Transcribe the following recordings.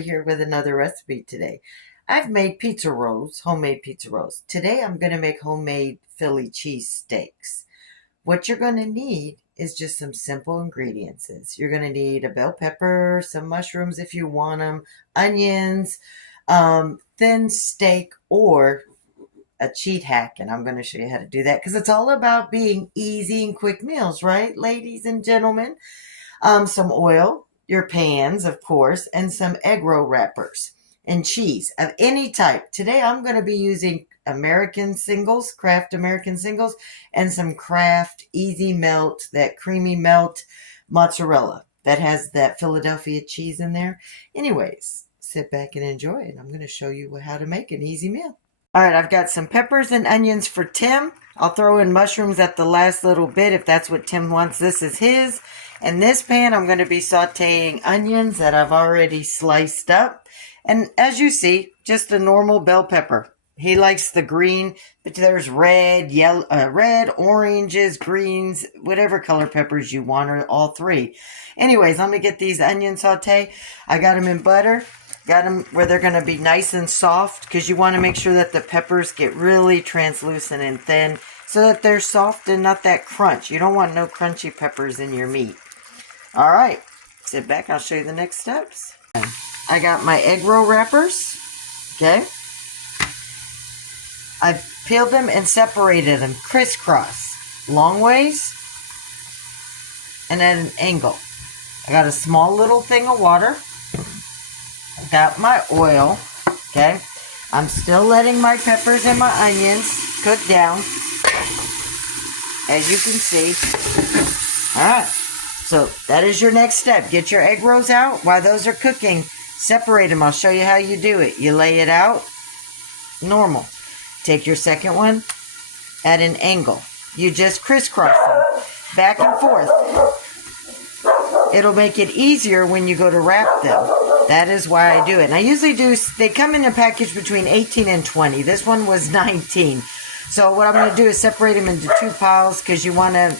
Here with another recipe today. I've made pizza rolls, homemade pizza rolls. Today I'm going to make homemade Philly cheese steaks. What you're going to need is just some simple ingredients. You're going to need a bell pepper, some mushrooms if you want them, onions, thin steak, or a cheat hack. And I'm going to show you how to do that because it's all about being easy and quick meals, right, ladies and gentlemen? Some oil, your pans, of course, and some egg roll wrappers and cheese of any type. Today I'm going to be using American singles, Kraft American singles, and some Kraft easy melt, that creamy melt mozzarella that has that Philadelphia cheese in there. Anyways, sit back and enjoy it. I'm going to show you how to make an easy meal. All right, I've got some peppers and onions for Tim. I'll throw in mushrooms at the last little bit if that's what Tim wants. This is his. In this pan, I'm going to be sauteing onions that I've already sliced up. And as you see, just a normal bell pepper. He likes the green, but there's red, yellow, red, oranges, greens, whatever color peppers you want, or all three. Anyways, let me get these onions sauteed. I got them in butter. Got them where they're going to be nice and soft because you want to make sure that the peppers get really translucent and thin so that they're soft and not that crunch. You don't want no crunchy peppers in your meat. All right, sit back. I'll show you the next steps. I got my egg roll wrappers, okay? I've peeled them and separated them crisscross, long ways, and at an angle. I got a small little thing of water. I got my oil, okay? I'm still letting my peppers and my onions cook down, as you can see. All right. So that is your next step. Get your egg rolls out. While those are cooking, separate them. I'll show you how you do it. You lay it out normal. Take your second one at an angle. You just crisscross them back and forth. It'll make it easier when you go to wrap them. That is why I do it. And I usually do, they come in a package between 18 and 20. This one was 19. So what I'm going to do is separate them into two piles because you want to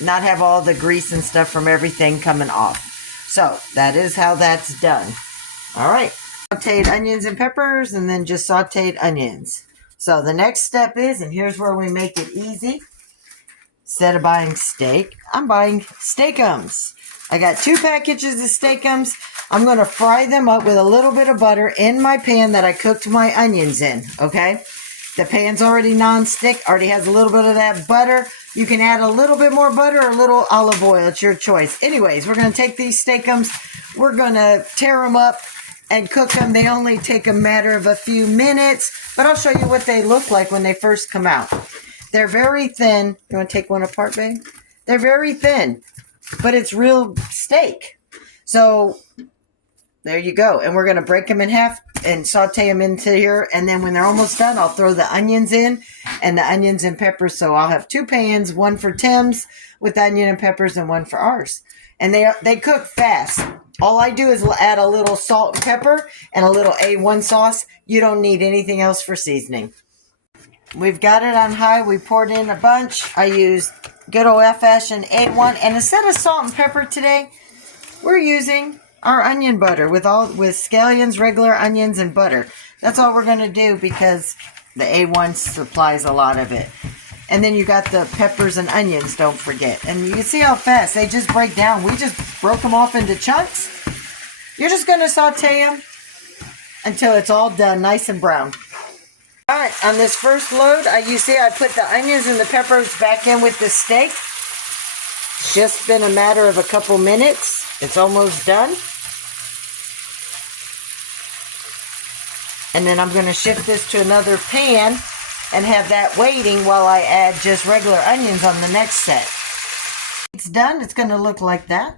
not have all the grease and stuff from everything coming off. So that is how that's done. All right. Sauteed onions and peppers and then just sauteed onions. So the next step is, and here's where we make it easy. Instead of buying steak, I'm buying steakums. I got 2 packages of steakums. I'm going to fry them up with a little bit of butter in my pan that I cooked my onions in, okay? The pan's already non-stick, already has a little bit of that butter. You can add a little bit more butter or a little olive oil. It's your choice. Anyways, we're going to take these steakums. We're going to tear them up and cook them. They only take a matter of a few minutes, but I'll show you what they look like when they first come out. They're very thin. You want to take one apart, babe? They're very thin, but it's real steak. So there you go. And we're going to break them in half and saute them into here. And then when they're almost done, I'll throw the onions in and the onions and peppers. So I'll have 2 pans, one for Tim's with onion and peppers and one for ours. And they cook fast. All I do is add a little salt and pepper and a little A1 sauce. You don't need anything else for seasoning. We've got it on high. We poured in a bunch. I used good old-fashioned A1. And instead of salt and pepper today, we're using our onion butter with scallions, regular onions, and butter. That's all we're going to do because the A1 supplies a lot of it. And then you got the peppers and onions, don't forget. And you can see how fast they just break down. We just broke them off into chunks. You're just going to saute them until it's all done, nice and brown. All right, on this first load, you see I put the onions and the peppers back in with the steak. Just been a matter of a couple minutes. It's almost done. And then I'm going to shift this to another pan and have that waiting while I add just regular onions on the next set. It's done. It's going to look like that.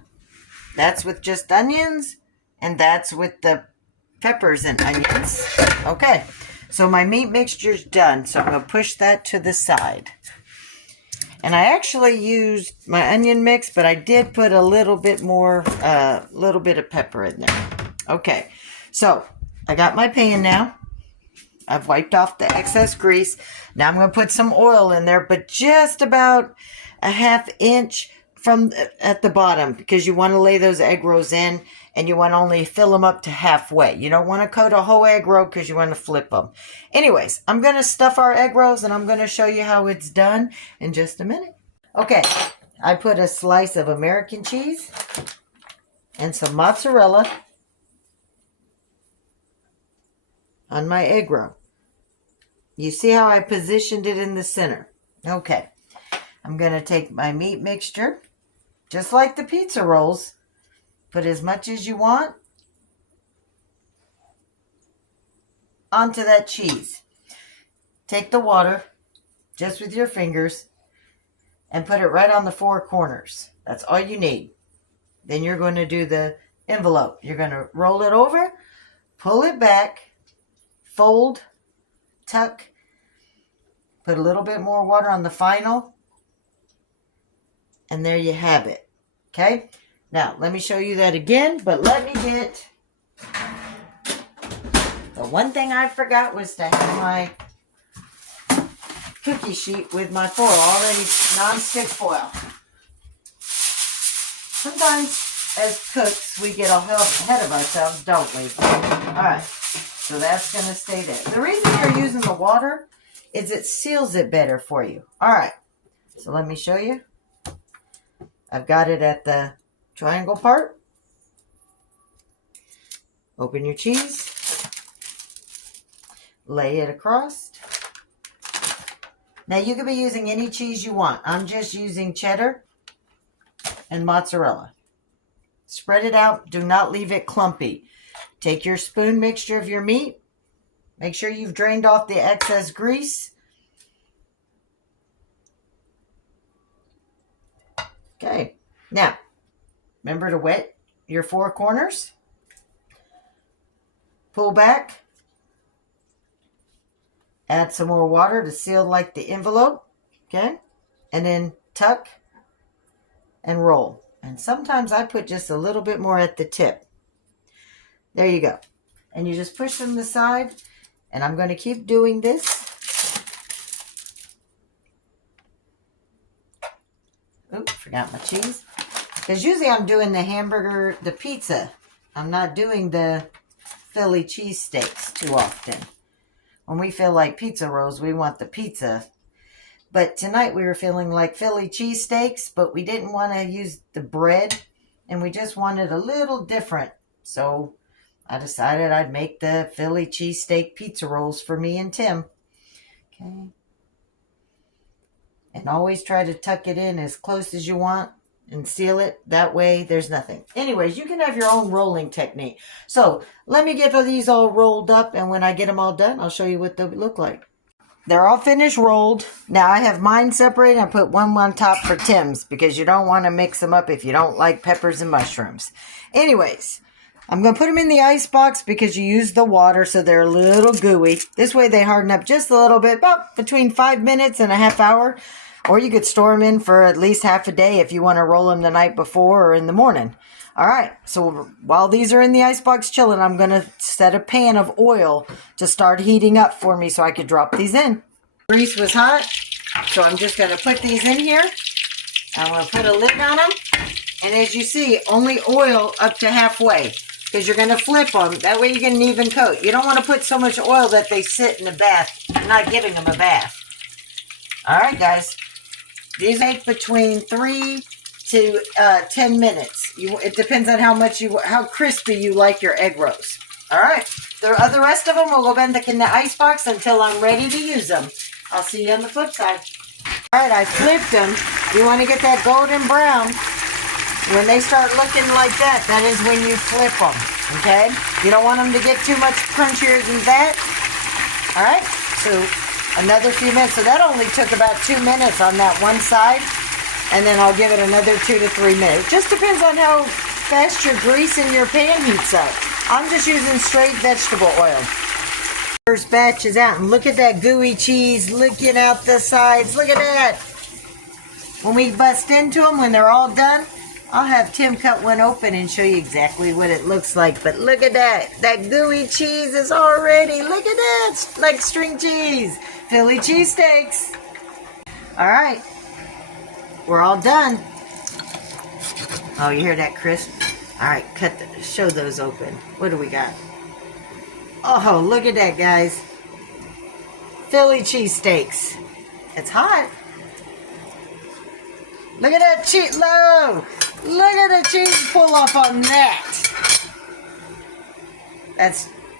That's with just onions, and that's with the peppers and onions. Okay, so my meat mixture's done, so I'm going to push that to the side. And I actually used my onion mix, but I did put a little bit more, little bit of pepper in there. Okay, so I got my pan now. I've wiped off the excess grease. Now I'm going to put some oil in there, but just about a ½ inch from at the bottom because you want to lay those egg rolls in and you want to only fill them up to halfway. You don't want to coat a whole egg roll because you want to flip them. Anyways, I'm going to stuff our egg rolls, and I'm going to show you how it's done in just a minute. Okay, I put a slice of American cheese and some mozzarella on my egg roll. You see how I positioned it in the center? Okay, I'm going to take my meat mixture, just like the pizza rolls. Put as much as you want onto that cheese. Take the water, just with your fingers, and put it right on the four corners. That's all you need. Then you're going to do the envelope. You're going to roll it over, pull it back, fold, tuck, put a little bit more water on the final, and there you have it. Okay? Now, let me show you that again, but let me get... The one thing I forgot was to have my cookie sheet with my foil, already non-stick foil. Sometimes, as cooks, we get ahead of ourselves, don't we? Alright, so that's going to stay there. The reason you're using the water is it seals it better for you. Alright, so let me show you. I've got it at the triangle part. Open your cheese. Lay it across. Now you can be using any cheese you want. I'm just using cheddar and mozzarella. Spread it out. Do not leave it clumpy. Take your spoon mixture of your meat. Make sure you've drained off the excess grease. Okay. Now, remember to wet your four corners. Pull back. Add some more water to seal like the envelope. Okay. And then tuck and roll. And sometimes I put just a little bit more at the tip. There you go. And you just push them aside. And I'm going to keep doing this. Oops, forgot my cheese. Because usually I'm doing the hamburger, the pizza. I'm not doing the Philly cheesesteaks too often. When we feel like pizza rolls, we want the pizza. But tonight we were feeling like Philly cheesesteaks, but we didn't want to use the bread. And we just wanted a little different. So I decided I'd make the Philly cheesesteak pizza rolls for me and Tim. Okay. And always try to tuck it in as close as you want and seal it. That way there's nothing. Anyways, you can have your own rolling technique. So let me get these all rolled up, and when I get them all done, I'll show you what they look like. They're all finished rolled. Now I have mine separated. I put one on top for Tim's because you don't want to mix them up if you don't like peppers and mushrooms. Anyways, I'm going to put them in the ice box because you use the water so they're a little gooey. This way they harden up just a little bit, about between 5 minutes and a half hour. Or you could store them in for at least half a day if you want to roll them the night before or in the morning. All right, so while these are in the icebox chilling, I'm going to set a pan of oil to start heating up for me so I could drop these in. Grease was hot, so I'm just going to put these in here. I'm going to put a lid on them. And as you see, only oil up to halfway because you're going to flip them. That way you get an even coat. You don't want to put so much oil that they sit in the bath. You're not giving them a bath. All right, guys. These take between 3 to 10 minutes. It depends on how crispy you like your egg rolls. All right. The rest of them will go back in the ice box until I'm ready to use them. I'll see you on the flip side. All right, I flipped them. You want to get that golden brown. When they start looking like that, that is when you flip them. Okay? You don't want them to get too much crunchier than that. All right. So another few minutes. So that only took about 2 minutes on that one side. And then I'll give it another 2 to 3 minutes. Just depends on how fast your grease in your pan heats up. I'm just using straight vegetable oil. First batch is out. And look at that gooey cheese looking out the sides. Look at that. When we bust into them, when they're all done, I'll have Tim cut one open and show you exactly what it looks like. But look at that. That gooey cheese is already, look at that. It's like string cheese. Philly cheesesteaks. All right. We're all done. Oh, you hear that crisp? All right, show those open. What do we got? Oh, look at that, guys. Philly cheesesteaks. It's hot. Look at that cheese. Low. Look at the cheese pull off on that.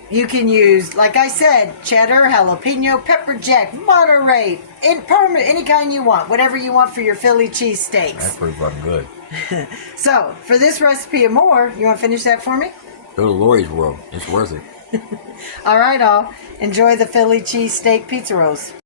You can use, like I said, cheddar, jalapeno, pepper jack, Monterey, any kind you want. Whatever you want for your Philly cheesesteaks. That's pretty fucking good. So, for this recipe and more, you want to finish that for me? Go to Lori's World. It's worth it. All right, all. Enjoy the Philly cheesesteak pizza rolls.